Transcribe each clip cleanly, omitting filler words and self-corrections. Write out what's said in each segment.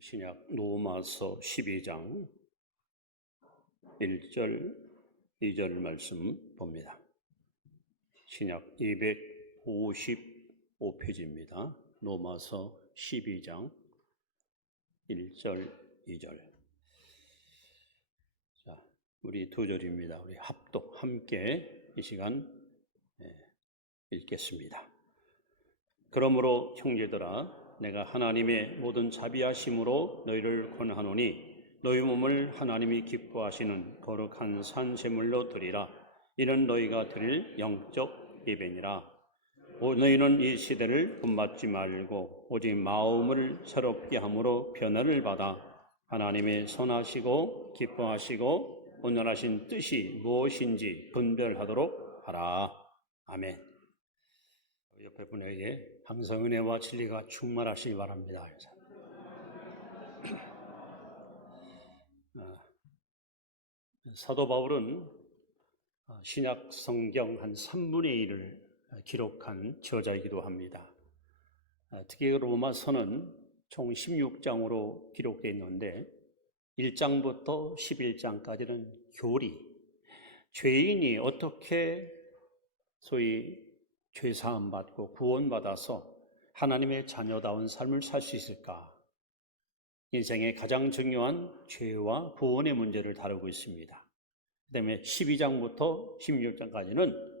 신약 로마서 12장 1절 2절 말씀 봅니다. 신약 255페이지입니다. 로마서 12장 1절 2절. 자, 우리 두 절입니다. 우리 합독 함께 이 시간 읽겠습니다. 그러므로 형제들아, 내가 하나님의 모든 자비하심으로 너희를 권하노니 너희 몸을 하나님이 기뻐하시는 거룩한 산 제물로 드리라. 이는 너희가 드릴 영적 예배니라. 너희는 이 시대를 본받지 말고 오직 마음을 새롭게 함으로 변화를 받아 하나님의 선하시고 기뻐하시고 온전하신 뜻이 무엇인지 분별하도록 하라. 아멘. 옆에 분에게 항상 은혜와 진리가 충만하시기 바랍니다. 사도 바울은 신약 성경 한 3분의 1을 기록한 저자이기도 합니다. 특히 로마서는 총 16장으로 기록되어 있는데 1장부터 11장까지는 교리, 죄인이 어떻게 소위 죄사함 받고 구원받아서 하나님의 자녀다운 삶을 살 수 있을까? 인생의 가장 중요한 죄와 구원의 문제를 다루고 있습니다. 그다음에 12장부터 16장까지는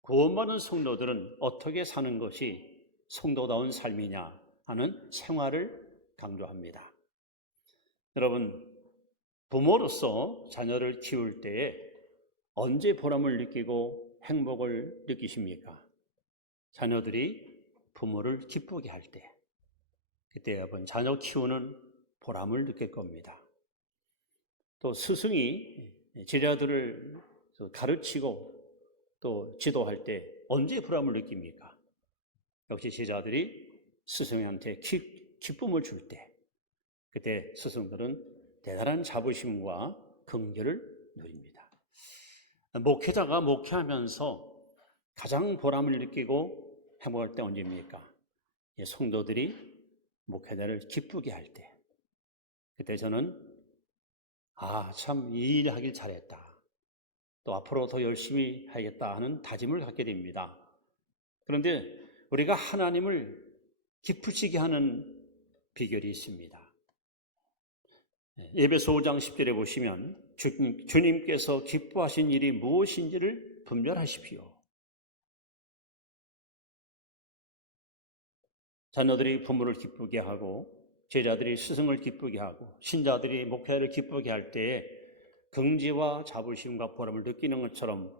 구원받은 성도들은 어떻게 사는 것이 성도다운 삶이냐 하는 생활을 강조합니다. 여러분, 부모로서 자녀를 키울 때에 언제 보람을 느끼고 행복을 느끼십니까? 자녀들이 부모를 기쁘게 할 때, 그때 여러분 자녀 키우는 보람을 느낄 겁니다. 또 스승이 제자들을 가르치고 또 지도할 때 언제 보람을 느낍니까? 역시 제자들이 스승한테 기쁨을 줄 때, 그때 스승들은 대단한 자부심과 긍휼을 누립니다. 목회자가 목회하면서 가장 보람을 느끼고 행복할 때 언제입니까? 성도들이 목회자를 기쁘게 할 때. 그때 저는 참 이 일 하길 잘했다. 또 앞으로 더 열심히 하겠다 하는 다짐을 갖게 됩니다. 그런데 우리가 하나님을 기쁘시게 하는 비결이 있습니다. 에베소 5장 10절에 보시면 주님께서 기뻐하신 일이 무엇인지를 분별하십시오. 자녀들이 부모를 기쁘게 하고 제자들이 스승을 기쁘게 하고 신자들이 목회자를 기쁘게 할 때에 긍지와 자부심과 보람을 느끼는 것처럼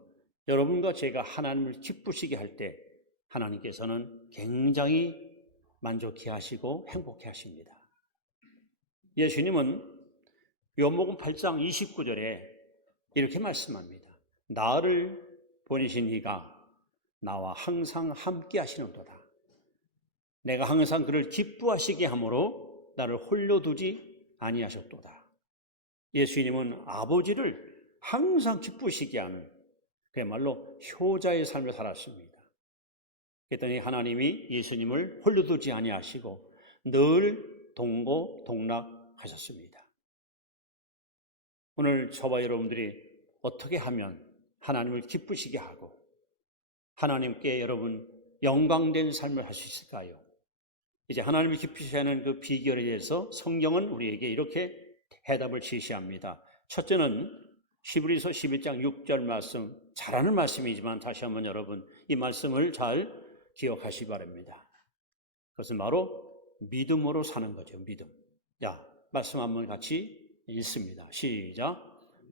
여러분과 제가 하나님을 기쁘시게 할 때 하나님께서는 굉장히 만족해 하시고 행복해 하십니다. 예수님은 요한복음 8장 29절에 이렇게 말씀합니다. 나를 보내신 이가 나와 항상 함께 하시는도다. 내가 항상 그를 기뻐하시게 함으로 나를 홀로 두지 아니하셨도다. 예수님은 아버지를 항상 기쁘시게 하는 그야말로 효자의 삶을 살았습니다. 그랬더니 하나님이 예수님을 홀로 두지 아니하시고 늘 동고동락하셨습니다. 오늘 저와 여러분들이 어떻게 하면 하나님을 기쁘시게 하고 하나님께 여러분 영광된 삶을 할 수 있을까요? 이제 하나님을 기쁘시게 하는 그 비결에 대해서 성경은 우리에게 이렇게 해답을 제시합니다. 첫째는 히브리서 11장 6절 말씀, 잘하는 말씀이지만 다시 한번 여러분 이 말씀을 잘 기억하시기 바랍니다. 그것은 바로 믿음으로 사는 거죠. 믿음. 자, 말씀 한번 같이 읽습니다. 시작.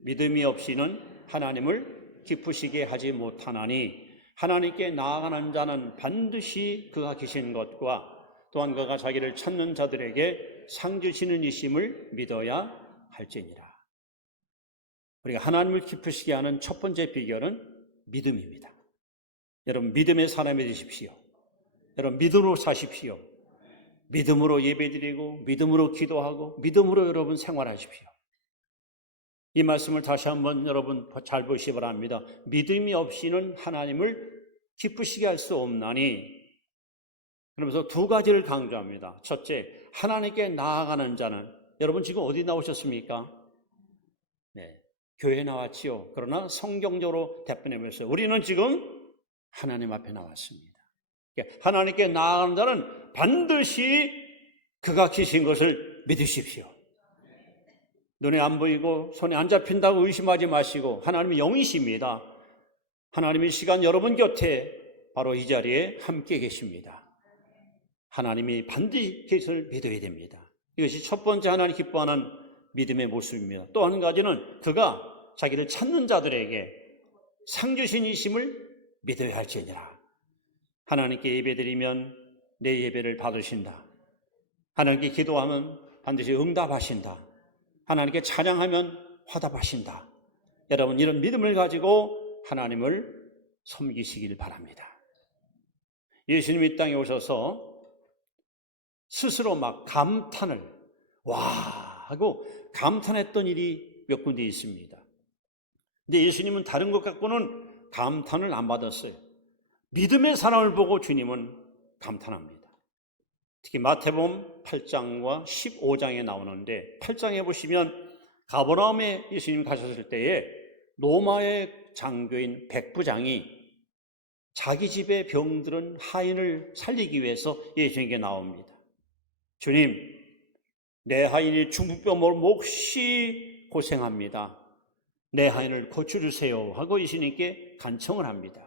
믿음이 없이는 하나님을 기쁘시게 하지 못하나니 하나님께 나아가는 자는 반드시 그가 계신 것과 또한 그가 자기를 찾는 자들에게 상 주시는 이심을 믿어야 할지니라. 우리가 하나님을 기쁘시게 하는 첫 번째 비결은 믿음입니다. 여러분 믿음의 사람이 되십시오. 여러분 믿음으로 사십시오. 믿음으로 예배드리고 믿음으로 기도하고 믿음으로 여러분 생활하십시오. 이 말씀을 다시 한번 여러분 잘 보시기 바랍니다. 믿음이 없이는 하나님을 기쁘시게 할 수 없나니 그러면서 두 가지를 강조합니다. 첫째, 하나님께 나아가는 자는, 여러분 지금 어디 나오셨습니까? 네, 교회에 나왔지요. 그러나 성경적으로 답변해보세요. 우리는 지금 하나님 앞에 나왔습니다. 하나님께 나아가는 자는 반드시 그가 계신 것을 믿으십시오. 눈에 안 보이고 손에 안 잡힌다고 의심하지 마시고, 하나님이 영이십니다. 하나님의 시간 여러분 곁에 바로 이 자리에 함께 계십니다. 하나님이 반드시 그것을 믿어야 됩니다. 이것이 첫 번째 하나님 기뻐하는 믿음의 모습입니다. 또 한 가지는 그가 자기를 찾는 자들에게 상 주신이심을 믿어야 할지니라. 하나님께 예배드리면 내 예배를 받으신다. 하나님께 기도하면 반드시 응답하신다. 하나님께 찬양하면 화답하신다. 여러분, 이런 믿음을 가지고 하나님을 섬기시길 바랍니다. 예수님이 이 땅에 오셔서 스스로 막 감탄을 와 하고 감탄했던 일이 몇 군데 있습니다. 근데 예수님은 다른 것 갖고는 감탄을 안 받았어요. 믿음의 사람을 보고 주님은 감탄합니다. 특히 마태복음 8장과 15장에 나오는데, 8장에 보시면 가버나움에 예수님 가셨을 때에 로마의 장교인 백부장이 자기 집에 병들은 하인을 살리기 위해서 예수님께 나옵니다. 주님, 내 하인이 중풍병으로 몹시 고생합니다. 내 하인을 고쳐주세요 하고 예수님께 간청을 합니다.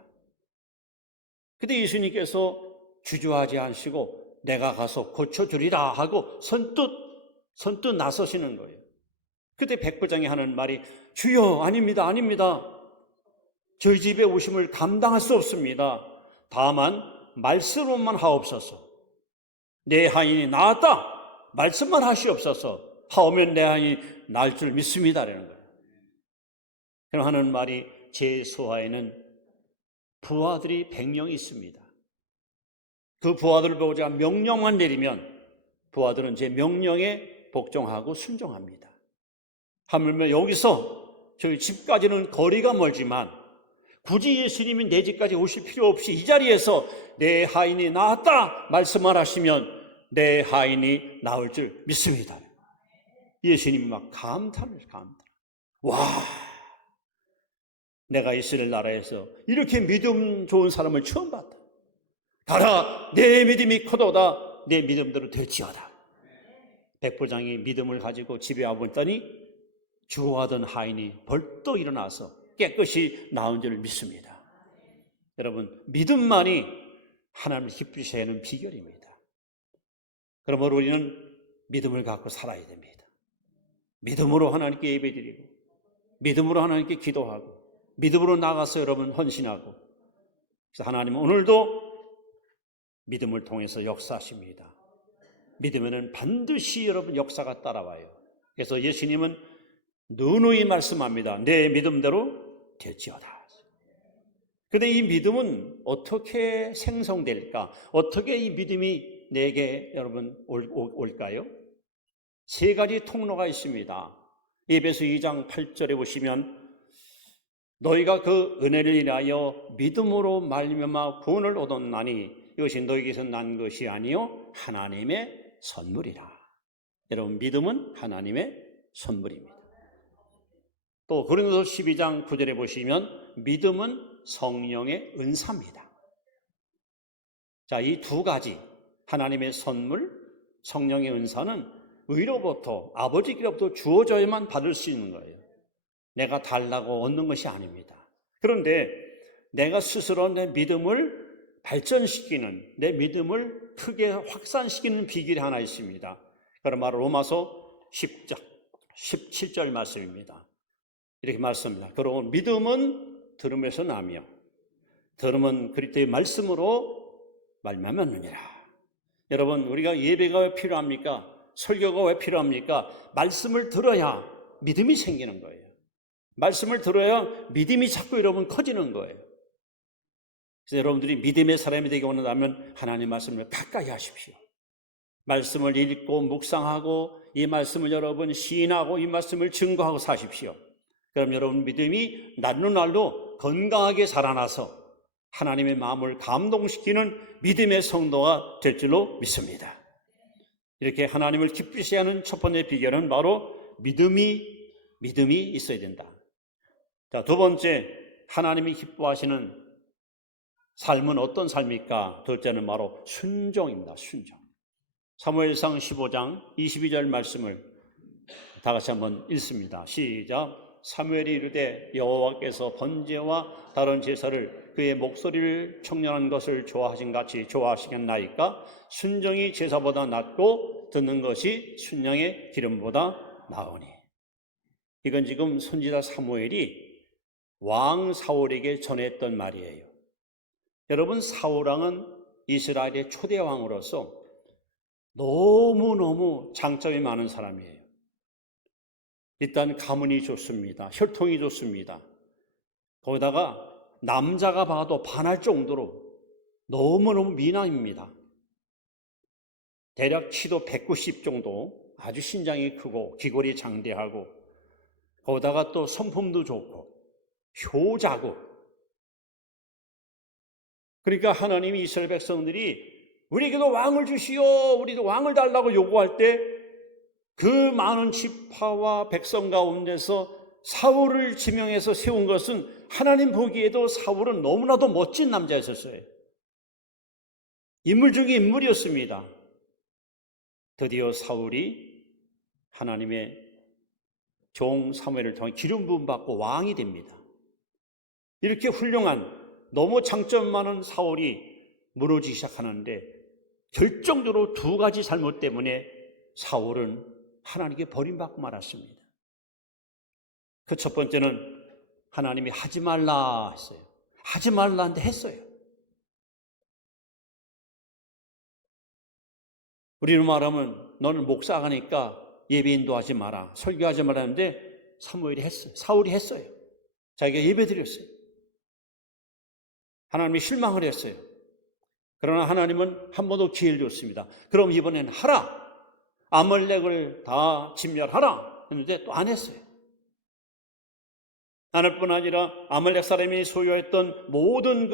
그때 예수님께서 주저하지 않으시고 내가 가서 고쳐주리라 하고 선뜻 나서시는 거예요. 그때 백부장이 하는 말이, 주여, 아닙니다, 아닙니다. 저희 집에 오심을 감당할 수 없습니다. 다만 말씀만 하옵소서. 내 하인이 나았다, 말씀만 하시옵소서 하오면 내 하인이 나을 줄 믿습니다 라는 거예요. 그럼 하는 말이, 제 소하에는 부하들이 100명이 있습니다. 그 부하들을 보고 제가 명령만 내리면 부하들은 제 명령에 복종하고 순종합니다. 하물며 여기서 저희 집까지는 거리가 멀지만 굳이 예수님이 내 집까지 오실 필요 없이 이 자리에서 내 하인이 나았다 말씀만 하시면 내 하인이 나을 줄 믿습니다. 예수님이 막 감탄. 와, 내가 이스라엘 나라에서 이렇게 믿음 좋은 사람을 처음 봤다. 가라, 내 믿음이 커도다. 내 믿음대로 될지어다. 백부장이 믿음을 가지고 집에 와보더니 죽어가던 하인이 벌떡 일어나서 깨끗이 나은 줄 믿습니다. 여러분, 믿음만이 하나님을 기쁘시게 하는 비결입니다. 그러므로 우리는 믿음을 갖고 살아야 됩니다. 믿음으로 하나님께 예배드리고, 믿음으로 하나님께 기도하고, 믿음으로 나가서 여러분 헌신하고, 그래서 하나님은 오늘도 믿음을 통해서 역사하십니다. 믿으면 반드시 여러분 역사가 따라와요. 그래서 예수님은 누누이 말씀합니다. 내 믿음대로 될지어다. 그런데 이 믿음은 어떻게 생성될까? 어떻게 이 믿음이 내게 여러분 올까요? 세 가지 통로가 있습니다. 에베소 2장 8절에 보시면 너희가 그 은혜를 인하여 믿음으로 말미암아 구원을 얻었나니 이것이 너희에게서 난 것이 아니요 하나님의 선물이라. 여러분, 믿음은 하나님의 선물입니다. 또 고린도서 12장 9절에 보시면 믿음은 성령의 은사입니다. 자, 이 두 가지 하나님의 선물, 성령의 은사는 의로부터 아버지께로부터 주어져야만 받을 수 있는 거예요. 내가 달라고 얻는 것이 아닙니다. 그런데 내가 스스로 내 믿음을 발전시키는, 내 믿음을 크게 확산시키는 비결이 하나 있습니다. 그럼 바로 로마서 10장 17절 말씀입니다. 이렇게 말씀합니다. 그러고 믿음은 들음에서 나며 들음은 그리스도의 말씀으로 말미암았느니라. 여러분, 우리가 예배가 왜 필요합니까? 설교가 왜 필요합니까? 말씀을 들어야 믿음이 생기는 거예요. 말씀을 들어야 믿음이 자꾸 여러분 커지는 거예요. 그래서 여러분들이 믿음의 사람이 되기 원한다면 하나님 말씀을 가까이 하십시오. 말씀을 읽고 묵상하고 이 말씀을 여러분 시인하고 이 말씀을 증거하고 사십시오. 그럼 여러분 믿음이 날로 날로 건강하게 자라나서 하나님의 마음을 감동시키는 믿음의 성도가 될 줄로 믿습니다. 이렇게 하나님을 기쁘시게 하는 첫 번째 비결은 바로 믿음이 있어야 된다. 자, 두 번째, 하나님이 기뻐하시는 삶은 어떤 삶입니까? 둘째는 바로 순종입니다. 순종. 사무엘상 15장 22절 말씀을 다 같이 한번 읽습니다. 시작. 사무엘이 이르되 여호와께서 번제와 다른 제사를 그의 목소리를 청량한 것을 좋아하신 같이 좋아하시겠나이까? 순종이 제사보다 낫고 듣는 것이 순양의 기름보다 나으니. 이건 지금 선지자 사무엘이 왕 사울에게 전했던 말이에요. 여러분, 사울왕은 이스라엘의 초대 왕으로서 너무너무 장점이 많은 사람이에요. 일단 가문이 좋습니다. 혈통이 좋습니다. 거기다가 남자가 봐도 반할 정도로 너무너무 미남입니다. 대략 키도 190 정도, 아주 신장이 크고 기골이 장대하고, 거기다가 또 성품도 좋고 효자고. 그러니까 하나님이 이스라엘 백성들이 우리에게도 왕을 주시오, 우리도 왕을 달라고 요구할 때 그 많은 지파와 백성 가운데서 사울을 지명해서 세운 것은 하나님 보기에도 사울은 너무나도 멋진 남자였었어요. 인물 중에 인물이었습니다. 드디어 사울이 하나님의 종 사무엘을 통해 기름 부음 받고 왕이 됩니다. 이렇게 훌륭한, 너무 장점 많은 사울이 무너지기 시작하는데 결정적으로 두 가지 잘못 때문에 사울은 하나님께 버림받고 말았습니다. 그 첫 번째는 하나님이 하지 말라 했어요. 하지 말라는데 했어요. 우리로 말하면 너는 목사가니까 예배 인도하지 마라, 설교하지 마라 하는데 사무엘이 했어요. 사울이 했어요. 자기가 예배 드렸어요. 하나님이 실망을 했어요. 그러나 하나님은 한 번 더 기회를 줬습니다. 그럼 이번에는 하라. 아말렉을 다 진멸하라 했는데 또 안 했어요. 안 할 뿐 아니라 아말렉 사람이 소유했던 모든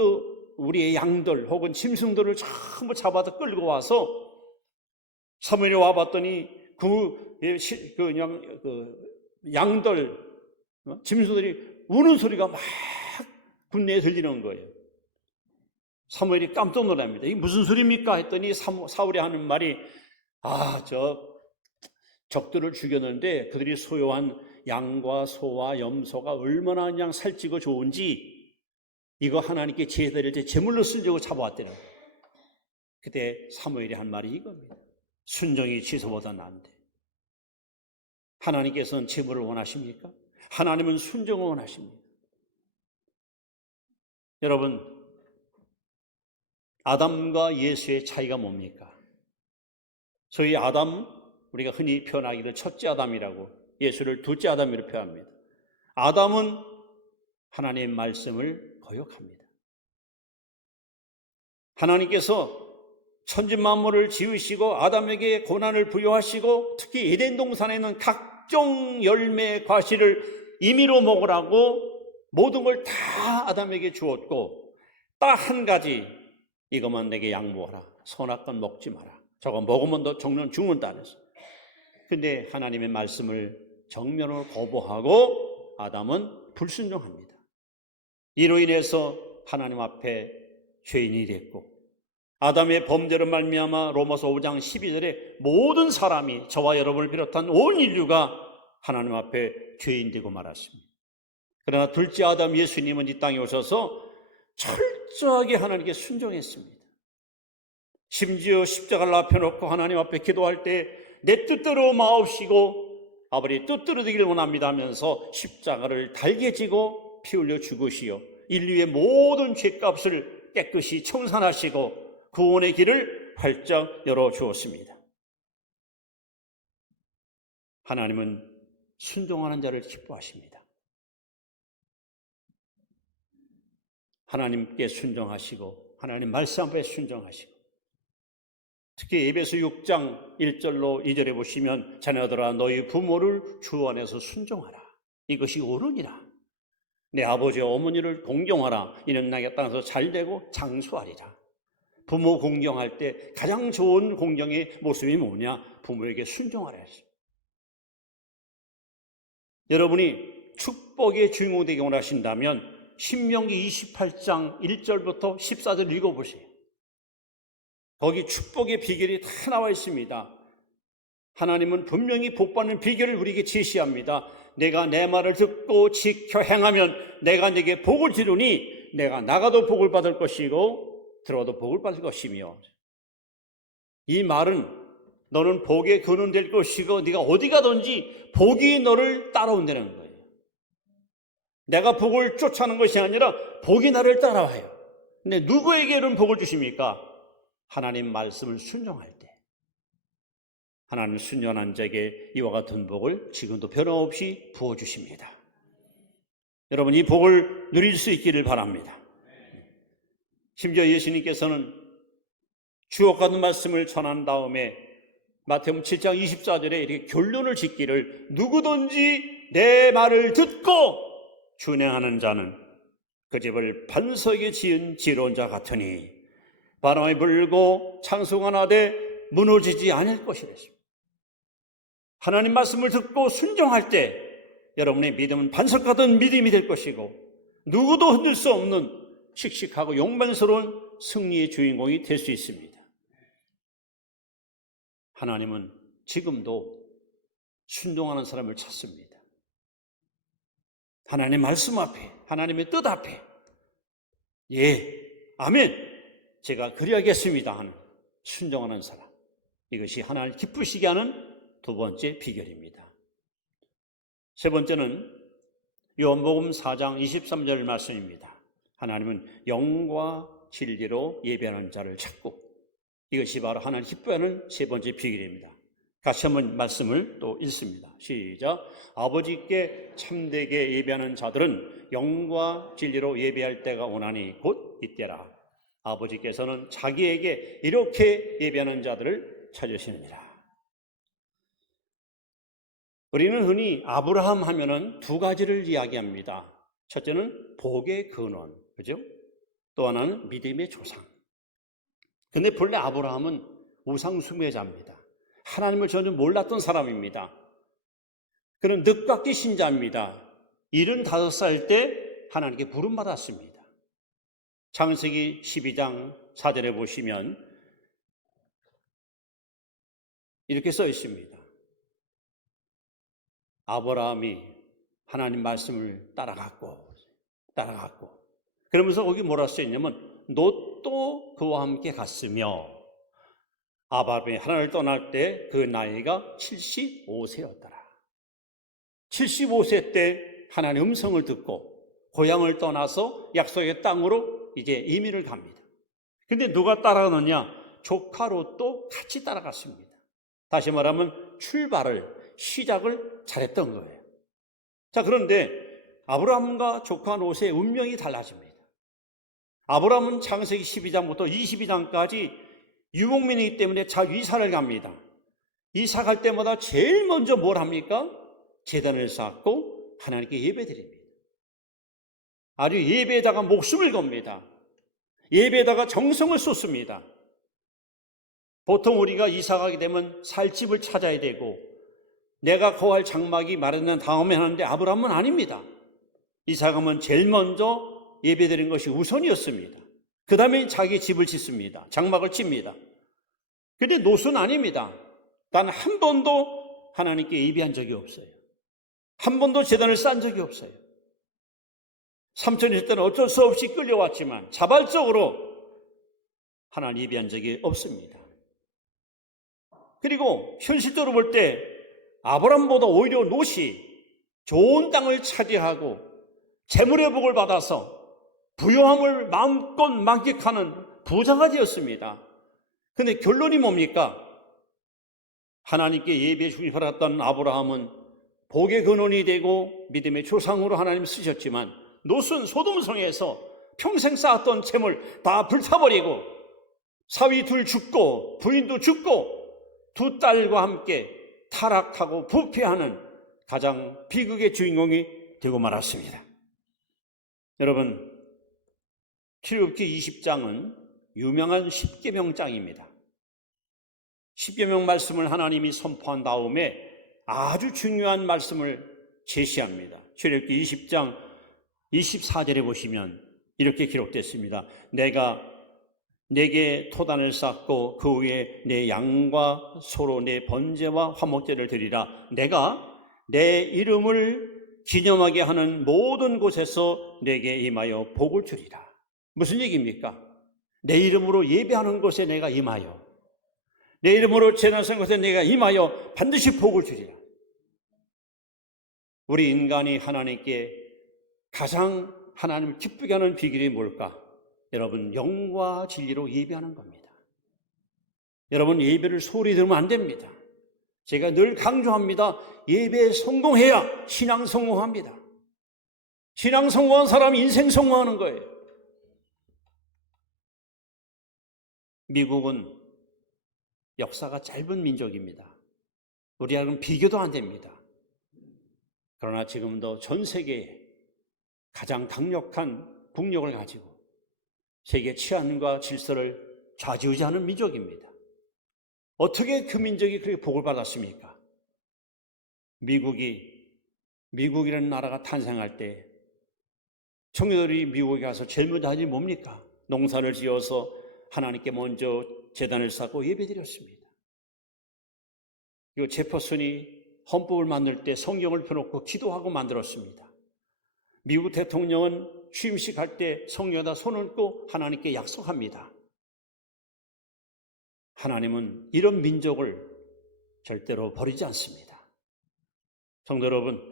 우리의 양들 혹은 짐승들을 전부 잡아다 끌고 와서 사무엘이 와봤더니 양들, 짐승들이 우는 소리가 막 군내에 들리는 거예요. 사무엘이 깜짝 놀랍니다. 이게 무슨 소리입니까? 했더니 사울이 하는 말이 적들을 죽였는데 그들이 소유한 양과 소와 염소가 얼마나 그냥 살찌고 좋은지 이거 하나님께 제사 드릴 때 제물로 쓰려고 잡아왔대요. 그때 사무엘이 한 말이 이겁니다. 순종이 제사보다 나은데 하나님께서는 제물을 원하십니까? 하나님은 순종을 원하십니다. 여러분, 아담과 예수의 차이가 뭡니까? 소위 아담, 우리가 흔히 표현하기를 첫째 아담이라고, 예수를 둘째 아담이라고 표현합니다. 아담은 하나님의 말씀을 거역합니다. 하나님께서 천지만물을 지으시고 아담에게 고난을 부여하시고 특히 에덴 동산에 있는 각종 열매 과실을 임의로 먹으라고 모든 걸 다 아담에게 주었고 딱 한 가지, 이것만 내게 양보하라. 선악과는 먹지 마라. 저거 먹으면 너 정령 죽는다 그랬어요. 근데 하나님의 말씀을 정면으로 거부하고 아담은 불순종합니다. 이로 인해서 하나님 앞에 죄인이 됐고 아담의 범죄로 말미암아 로마서 5장 12절에 모든 사람이 저와 여러분을 비롯한 온 인류가 하나님 앞에 죄인 되고 말았습니다. 그러나 둘째 아담 예수님은 이 땅에 오셔서 철저하게 하나님께 순종했습니다. 심지어 십자가를 앞에 놓고 하나님 앞에 기도할 때 내 뜻대로 마옵시고 아버지 뜻대로 되기를 원합니다 하면서 십자가를 달게 지고 피 흘려 죽으시어 인류의 모든 죄값을 깨끗이 청산하시고 구원의 길을 활짝 열어주었습니다. 하나님은 순종하는 자를 기뻐하십니다. 하나님께 순종하시고 하나님 말씀 앞에 순종하시고 특히 에베소 6장 1절로 2절에 보시면 자녀들아 너희 부모를 주 안에서 순종하라. 이것이 옳으니라. 내 아버지와 어머니를 공경하라. 이는 나의 땅에서 잘되고 장수하리라. 부모 공경할 때 가장 좋은 공경의 모습이 뭐냐? 부모에게 순종하라 했습니다. 여러분이 축복의 주인공이 되기 원하신다면 신명기 28장 1절부터 14절 읽어보세요. 거기 축복의 비결이 다 나와 있습니다. 하나님은 분명히 복받는 비결을 우리에게 제시합니다. 내가 내 말을 듣고 지켜 행하면 내가 네게 복을 주리니 내가 나가도 복을 받을 것이고 들어가도 복을 받을 것이며, 이 말은 너는 복의 근원 될 것이고 네가 어디 가든지 복이 너를 따라온다는 거예요. 내가 복을 쫓아가는 것이 아니라 복이 나를 따라와요. 근데 누구에게는 복을 주십니까? 하나님 말씀을 순종할 때. 하나님 순종한 자에게 이와 같은 복을 지금도 변함없이 부어주십니다. 여러분, 이 복을 누릴 수 있기를 바랍니다. 심지어 예수님께서는 주옥 같은 말씀을 전한 다음에 마태복음 7장 24절에 이렇게 결론을 짓기를, 누구든지 내 말을 듣고 준행하는 자는 그 집을 반석에 지은 지혜로운 자 같으니 바람이 불고 창수가 나되 무너지지 않을 것이랬습니다. 하나님 말씀을 듣고 순종할 때 여러분의 믿음은 반석 같은 믿음이 될 것이고 누구도 흔들 수 없는 씩씩하고 용맹스러운 승리의 주인공이 될 수 있습니다. 하나님은 지금도 순종하는 사람을 찾습니다. 하나님의 말씀 앞에, 하나님의 뜻 앞에, 예, 아멘, 제가 그리하겠습니다 하는 순종하는 사람, 이것이 하나님을 기쁘시게 하는 두 번째 비결입니다. 세 번째는 요한복음 4장 23절 말씀입니다. 하나님은 영과 진리로 예배하는 자를 찾고, 이것이 바로 하나님 기뻐하는 세 번째 비결입니다. 같이 한번 말씀을 또 읽습니다. 시작. 아버지께 참되게 예배하는 자들은 영과 진리로 예배할 때가 오나니 곧 이때라. 아버지께서는 자기에게 이렇게 예배하는 자들을 찾으시느니라. 우리는 흔히 아브라함 하면은 두 가지를 이야기합니다. 첫째는 복의 근원, 그죠? 또 하나는 믿음의 조상. 근데 본래 아브라함은 우상 숭배자입니다. 하나님을 전혀 몰랐던 사람입니다. 그는 늦깎이 신자입니다. 75살 때 하나님께 부름받았습니다. 창세기 12장 4절에 보시면 이렇게 써 있습니다. 아브라함이 하나님 말씀을 따라갔고 그러면서 거기 뭐라 써 있냐면 롯도 그와 함께 갔으며 아브라함이 하나님을 떠날 때 그 나이가 75세였더라. 75세 때 하나님의 음성을 듣고 고향을 떠나서 약속의 땅으로 이제 이민을 갑니다. 근데 누가 따라가느냐? 조카 롯도 같이 따라갔습니다. 다시 말하면 시작을 잘했던 거예요. 자, 그런데 아브라함과 조카 롯의 운명이 달라집니다. 아브라함은 창세기 12장부터 22장까지 유목민이기 때문에 이사를 갑니다. 이사 갈 때마다 제일 먼저 뭘 합니까? 제단을 쌓고 하나님께 예배드립니다. 아주 예배에다가 목숨을 겁니다. 예배에다가 정성을 쏟습니다. 보통 우리가 이사 가게 되면 살 집을 찾아야 되고 내가 거할 장막이 마련된 다음에 하는데 아브라함은 아닙니다. 이사 가면 제일 먼저 예배드린 것이 우선이었습니다. 그 다음에 자기 집을 짓습니다. 장막을 칩니다. 그런데 롯은 아닙니다. 단 한 번도 하나님께 예배한 적이 없어요. 한 번도 제단을 쌓은 적이 없어요. 삼촌이 때는 어쩔 수 없이 끌려왔지만 자발적으로 하나님 예배한 적이 없습니다. 그리고 현실적으로 볼 때 아브라함보다 오히려 롯이 좋은 땅을 차지하고 재물의 복을 받아서 부요함을 마음껏 만끽하는 부자가 되었습니다. 그런데 결론이 뭡니까? 하나님께 예배에 중심받았던 아브라함은 복의 근원이 되고 믿음의 조상으로 하나님 쓰셨지만 롯은 소돔성에서 평생 쌓았던 재물 다 불타버리고 사위 둘 죽고 부인도 죽고 두 딸과 함께 타락하고 부패하는 가장 비극의 주인공이 되고 말았습니다. 여러분, 출애굽기 20장은 유명한 십계명장입니다. 십계명 말씀을 하나님이 선포한 다음에 아주 중요한 말씀을 제시합니다. 출애굽기 20장 24절에 보시면 이렇게 기록됐습니다. 내가 내게 토단을 쌓고 그 위에 내 양과 소로 내 번제와 화목제를 드리라. 내가 내 이름을 기념하게 하는 모든 곳에서 내게 임하여 복을 주리라. 무슨 얘기입니까? 내 이름으로 예배하는 곳에 내가 임하여, 내 이름으로 제단하는 곳에 내가 임하여 반드시 복을 주리라. 우리 인간이 하나님께 가장 하나님을 기쁘게 하는 비결이 뭘까? 여러분, 영과 진리로 예배하는 겁니다. 여러분, 예배를 소리 들으면 안 됩니다. 제가 늘 강조합니다. 예배에 성공해야 신앙 성공합니다. 신앙 성공한 사람이 인생 성공하는 거예요. 미국은 역사가 짧은 민족입니다. 우리하고는 비교도 안 됩니다. 그러나 지금도 전 세계에 가장 강력한 국력을 가지고 세계 치안과 질서를 좌지우지하는 민족입니다. 어떻게 그 민족이 그렇게 복을 받았습니까? 미국이라는 나라가 탄생할 때 청년들이 미국에 가서 제일 먼저 하는 일이 뭡니까? 농사를 지어서 하나님께 먼저 제단을 쌓고 예배드렸습니다. 그리고 제퍼슨이 헌법을 만들 때 성경을 펴놓고 기도하고 만들었습니다. 미국 대통령은 취임식 할 때 성령에다 손을 얹고 하나님께 약속합니다. 하나님은 이런 민족을 절대로 버리지 않습니다. 성도 여러분,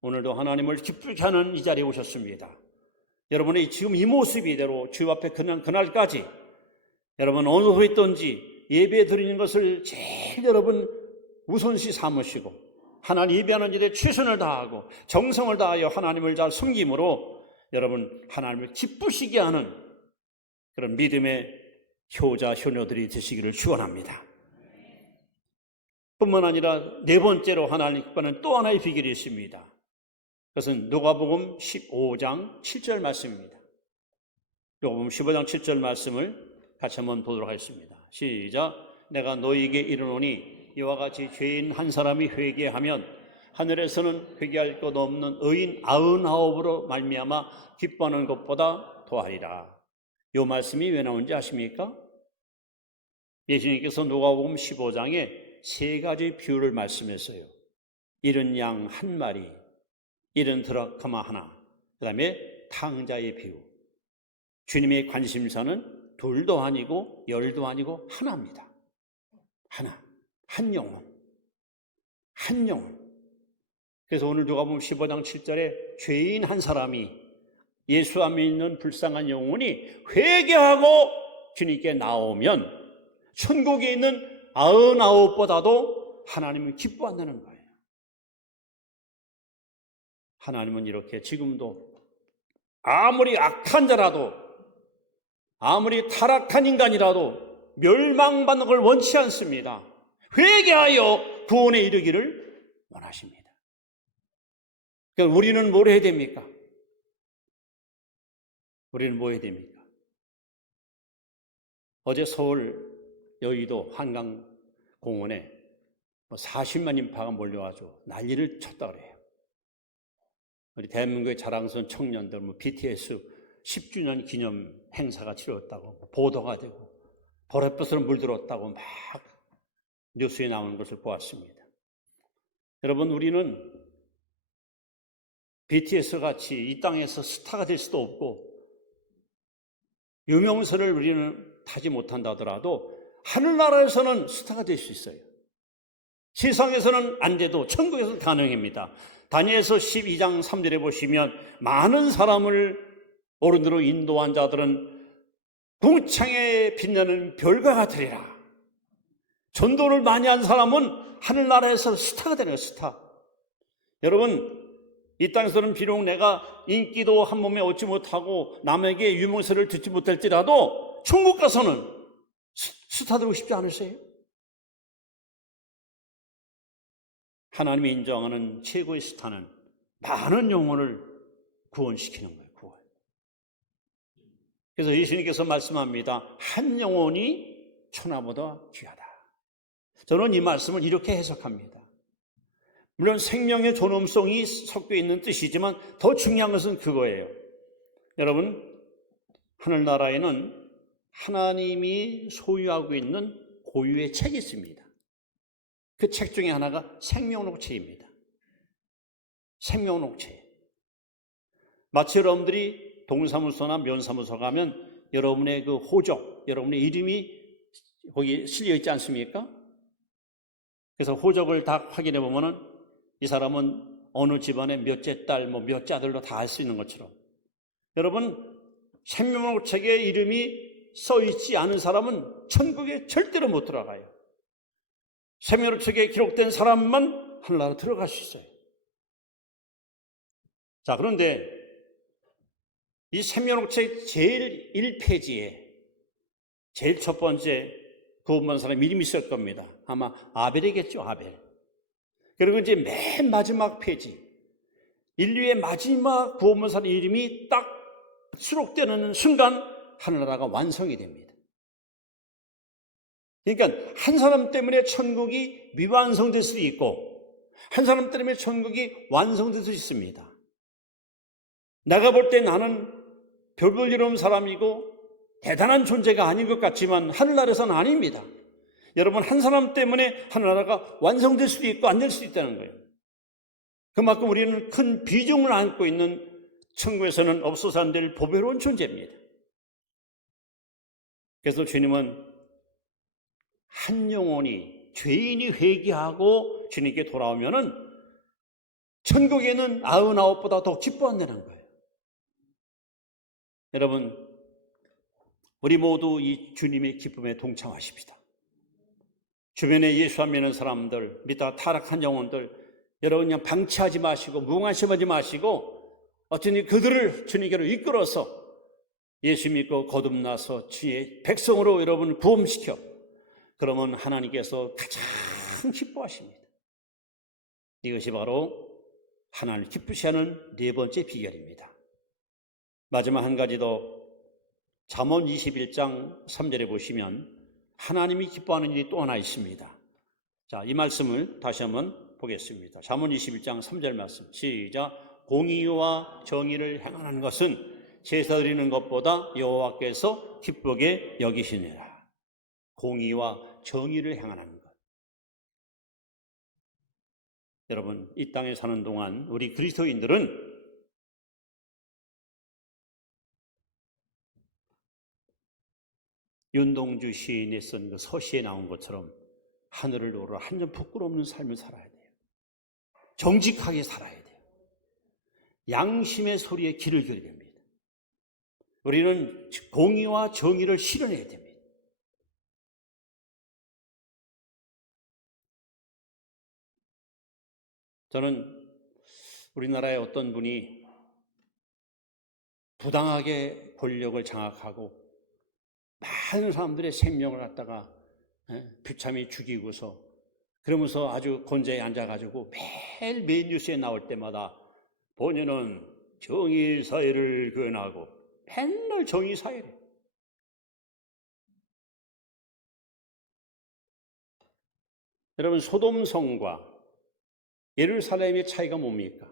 오늘도 하나님을 기쁘게 하는 이 자리에 오셨습니다. 여러분의 지금 이 모습 이대로 주 앞에 그날까지 여러분 어디서 있든지 예배 드리는 것을 제일 여러분 우선시 삼으시고 하나님 예배하는 일에 최선을 다하고 정성을 다하여 하나님을 잘 섬김으로 여러분 하나님을 기쁘시게 하는 그런 믿음의 효자 효녀들이 되시기를 축원합니다. 뿐만 아니라 네 번째로 하나님 기뻐하는 또 하나의 비결이 있습니다. 그것은 누가복음 15장 7절 말씀입니다. 누가복음 15장 7절 말씀을 같이 한번 보도록 하겠습니다. 시작. 내가 너희에게 이르노니 이와 같이 죄인 한 사람이 회개하면 하늘에서는 회개할 것 없는 의인 99으로 말미암아 기뻐하는 것보다 더하리라. 이 말씀이 왜 나온지 아십니까? 예수님께서 누가복음 15장에 세 가지 비유를 말씀했어요. 잃은 양 한 마리, 잃은 드라크마 하나, 그 다음에 탕자의 비유. 주님의 관심사는 둘도 아니고 열도 아니고 하나입니다. 하나, 한 영혼, 한 영혼. 그래서 오늘 누가복음 15장 7절에 죄인 한 사람이 예수 안 믿는 불쌍한 영혼이 회개하고 주님께 나오면 천국에 있는 99보다도 하나님을 기뻐한다는 거예요. 하나님은 이렇게 지금도 아무리 악한 자라도 아무리 타락한 인간이라도 멸망받는 걸 원치 않습니다. 회개하여 구원에 이르기를 원하십니다. 그러니까 우리는 뭘 해야 됩니까? 우리는 뭐 해야 됩니까? 어제 서울 여의도 한강공원에 40만 인파가 몰려와서 난리를 쳤다 그래요. 우리 대한민국의 자랑스러운 청년들, BTS 10주년 기념 행사가 치러졌다고 보도가 되고 버릇버릇 물들었다고 막 뉴스에 나오는 것을 보았습니다. 여러분, 우리는 BTS 같이 이 땅에서 스타가 될 수도 없고 유명세를 우리는 타지 못한다 하더라도 하늘나라에서는 스타가 될 수 있어요. 세상에서는 안 돼도 천국에서는 가능합니다. 다니엘서 12장 3절에 보시면 많은 사람을 어른으로 인도한 자들은 궁창에 빛나는 별과 같으리라. 전도를 많이 한 사람은 하늘나라에서 스타가 되는 거예요. 스타. 여러분, 이 땅에서는 비록 내가 인기도 한 몸에 얻지 못하고 남에게 유명세를 듣지 못할지라도 천국 가서는 스타 되고 싶지 않으세요? 하나님이 인정하는 최고의 스타는 많은 영혼을 구원시키는 거예요. 구원. 그래서 예수님께서 말씀합니다. 한 영혼이 천하보다 귀하다. 저는 이 말씀을 이렇게 해석합니다. 물론 생명의 존엄성이 섞여 있는 뜻이지만 더 중요한 것은 그거예요. 여러분, 하늘나라에는 하나님이 소유하고 있는 고유의 책이 있습니다. 그 책 중에 하나가 생명록책입니다. 생명록책. 마치 여러분들이 동사무소나 면사무소 가면 여러분의 그 호적, 여러분의 이름이 거기 실려 있지 않습니까? 그래서 호적을 다 확인해 보면은 이 사람은 어느 집안의 몇째 딸, 몇째 아들로 다 알 수 있는 것처럼, 여러분, 생명록책에 이름이 써 있지 않은 사람은 천국에 절대로 못 들어가요. 생명록책에 기록된 사람만 하늘나라 들어갈 수 있어요. 자, 그런데 이 생명록책 제일 1페이지에 제일 첫 번째 구원받은 사람 이름이 있을 겁니다. 아마 아벨이겠죠, 아벨. 그리고 이제 맨 마지막 페이지, 인류의 마지막 구원받은 사람 이름이 딱 수록되는 순간 하늘나라가 완성이 됩니다. 그러니까 한 사람 때문에 천국이 미완성될 수도 있고 한 사람 때문에 천국이 완성될 수 있습니다. 내가 볼 때 나는 별 볼 일 없는 사람이고 대단한 존재가 아닌 것 같지만 하늘나라에서는 아닙니다. 여러분, 한 사람 때문에 하늘나라가 완성될 수도 있고 안 될 수도 있다는 거예요. 그만큼 우리는 큰 비중을 안고 있는 천국에서는 없어서 안 될 보배로운 존재입니다. 그래서 주님은 한 영혼이, 죄인이 회개하고 주님께 돌아오면은 천국에는 99보다 더 기뻐한다는 거예요. 여러분, 우리 모두 이 주님의 기쁨에 동참하십시다. 주변에 예수 안 믿는 사람들, 믿다가 타락한 영혼들, 여러분 그냥 방치하지 마시고 무관심하지 마시고 어쩌니 그들을 주님께로 이끌어서 예수 믿고 거듭나서 주의 백성으로 여러분을 구원시켜, 그러면 하나님께서 가장 기뻐하십니다. 이것이 바로 하나님을 기쁘시하는 네 번째 비결입니다. 마지막 한 가지 더, 잠언 21장 3절에 보시면 하나님이 기뻐하는 일이 또 하나 있습니다. 자, 이 말씀을 다시 한번 보겠습니다. 잠언 21장 3절 말씀, 시작. 공의와 정의를 행하는 것은 제사 드리는 것보다 여호와께서 기쁘게 여기시니라. 공의와 정의를 행하는 것. 여러분, 이 땅에 사는 동안 우리 그리스도인들은 윤동주 시인이 쓴 그 서시에 나온 것처럼 하늘을 오르라 한 점 부끄러움없는 삶을 살아야 돼요. 정직하게 살아야 돼요. 양심의 소리에 귀를 기울여야 됩니다. 우리는 공의와 정의를 실현해야 됩니다. 저는 우리나라의 어떤 분이 부당하게 권력을 장악하고 많은 사람들의 생명을 갖다가 비참히 죽이고서 그러면서 아주 건재에 앉아가지고 매일 메인 뉴스에 나올 때마다 본인은 정의사회를 구현하고 맨날 정의사회래. 여러분, 소돔성과 예루살렘의 차이가 뭡니까?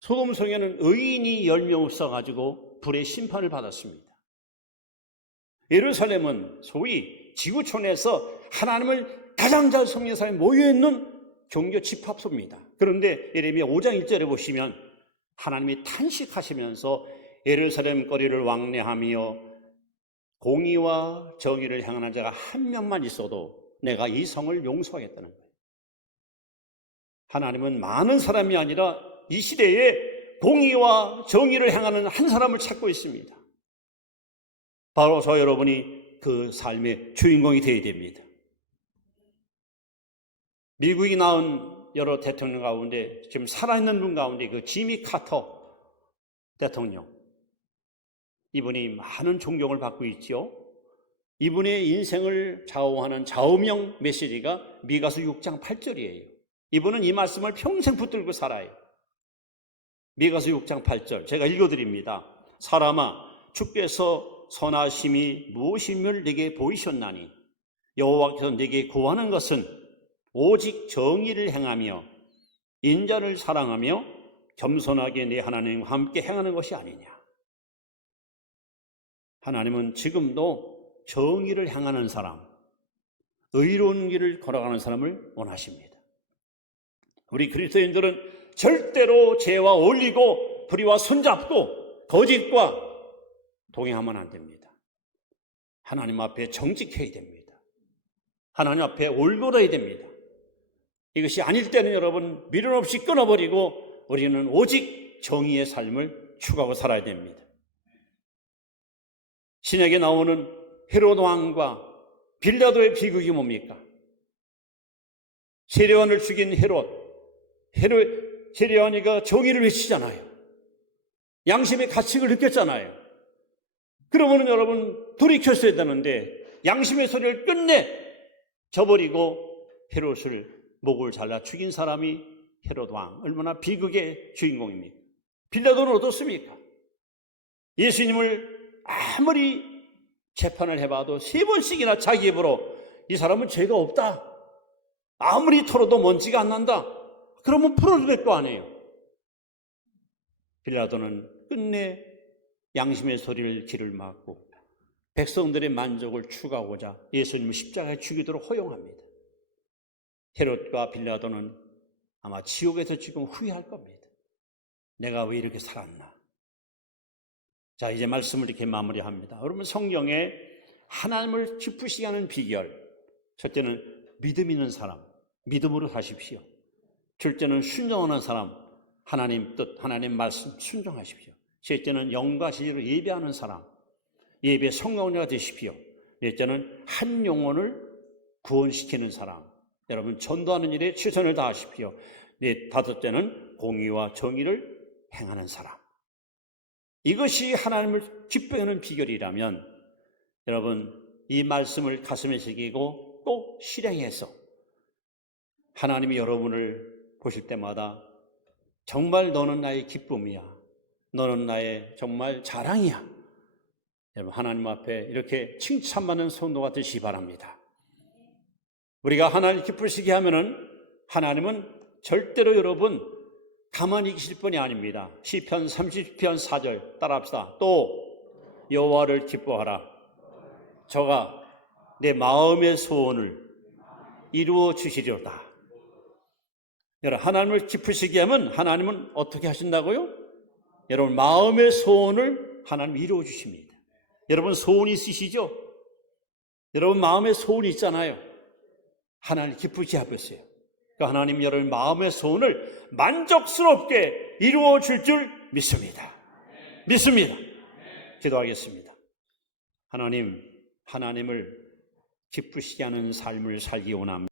소돔성에는 의인이 10명 없어가지고 불의 심판을 받았습니다. 예루살렘은 소위 지구촌에서 하나님을 가장 잘 섬기는 사람이 모여있는 종교 집합소입니다. 그런데 예레미야 5장 1절에 보시면 하나님이 탄식하시면서 예루살렘 거리를 왕래하며 공의와 정의를 행하는 자가 한 명만 있어도 내가 이 성을 용서하겠다는 거예요. 하나님은 많은 사람이 아니라 이 시대에 공의와 정의를 행하는 한 사람을 찾고 있습니다. 바로 저 여러분이 그 삶의 주인공이 되어야 됩니다. 미국이 낳은 여러 대통령 가운데 지금 살아있는 분 가운데 그 지미 카터 대통령, 이분이 많은 존경을 받고 있죠. 이분의 인생을 좌우하는 좌우명 메시지가 미가서 6장 8절이에요. 이분은 이 말씀을 평생 붙들고 살아요. 미가서 6장 8절 제가 읽어드립니다. 사람아, 주께서 선하심이 무엇임을 내게 보이셨나니 여호와께서 내게 구하는 것은 오직 정의를 행하며 인자를 사랑하며 겸손하게 내 하나님과 함께 행하는 것이 아니냐. 하나님은 지금도 정의를 행하는 사람, 의로운 길을 걸어가는 사람을 원하십니다. 우리 그리스도인들은 절대로 죄와 어울리고 불의와 손잡고 거짓과 동행하면 안 됩니다. 하나님 앞에 정직해야 됩니다. 하나님 앞에 올곧어야 됩니다. 이것이 아닐 때는 여러분 미련 없이 끊어버리고 우리는 오직 정의의 삶을 추구하고 살아야 됩니다. 신약에 나오는 헤롯 왕과 빌라도의 비극이 뭡니까? 세례요한을 죽인 세례요한이가 정의를 외치잖아요. 양심의 가책을 느꼈잖아요. 그러면 여러분 돌이켰어야 되는데 양심의 소리를 끝내 저버리고 헤롯을 목을 잘라 죽인 사람이 헤롯 왕, 얼마나 비극의 주인공입니까? 빌라도는 어떻습니까? 예수님을 아무리 재판을 해봐도 3번씩이나 자기 입으로 이 사람은 죄가 없다, 아무리 털어도 먼지가 안 난다, 그러면 풀어도 될 거 아니에요. 빌라도는 끝내 양심의 소리를 귀를 막고 백성들의 만족을 추구하고자 예수님을 십자가에 죽이도록 허용합니다. 헤롯과 빌라도는 아마 지옥에서 지금 후회할 겁니다. 내가 왜 이렇게 살았나. 자, 이제 말씀을 이렇게 마무리합니다. 여러분, 성경에 하나님을 기쁘시게 하는 비결, 첫째는 믿음 있는 사람, 믿음으로 사십시오. 둘째는 순종하는 사람, 하나님 뜻, 하나님 말씀 순종하십시오. 셋째는 영과 진리로 예배하는 사람, 예배 성공자가 되십시오. 넷째는 한 영혼을 구원시키는 사람, 여러분 전도하는 일에 최선을 다하십시오. 다섯째는 공의와 정의를 행하는 사람. 이것이 하나님을 기쁘게 하는 비결이라면 여러분 이 말씀을 가슴에 새기고 또 실행해서 하나님이 여러분을 보실 때마다 정말 너는 나의 기쁨이야, 너는 나의 정말 자랑이야, 여러분 하나님 앞에 이렇게 칭찬받는 성도가 되시기 바랍니다. 우리가 하나님 기쁘시게 하면은 하나님은 절대로 여러분 가만히 계실 뿐이 아닙니다. 시편 30편 4절 따라합시다. 또 여호와를 기뻐하라. 저가 내 마음의 소원을 이루어 주시리로다. 여러분 하나님을 기쁘시게 하면 하나님은 어떻게 하신다고요? 여러분 마음의 소원을 하나님 이루어 주십니다. 여러분 소원이 있으시죠? 여러분 마음의 소원이 있잖아요. 하나님 기쁘게 하겠어요. 그러니까 하나님 여러분 마음의 소원을 만족스럽게 이루어 줄 믿습니다. 믿습니다. 기도하겠습니다. 하나님, 하나님을 기쁘시게 하는 삶을 살기 원합니다.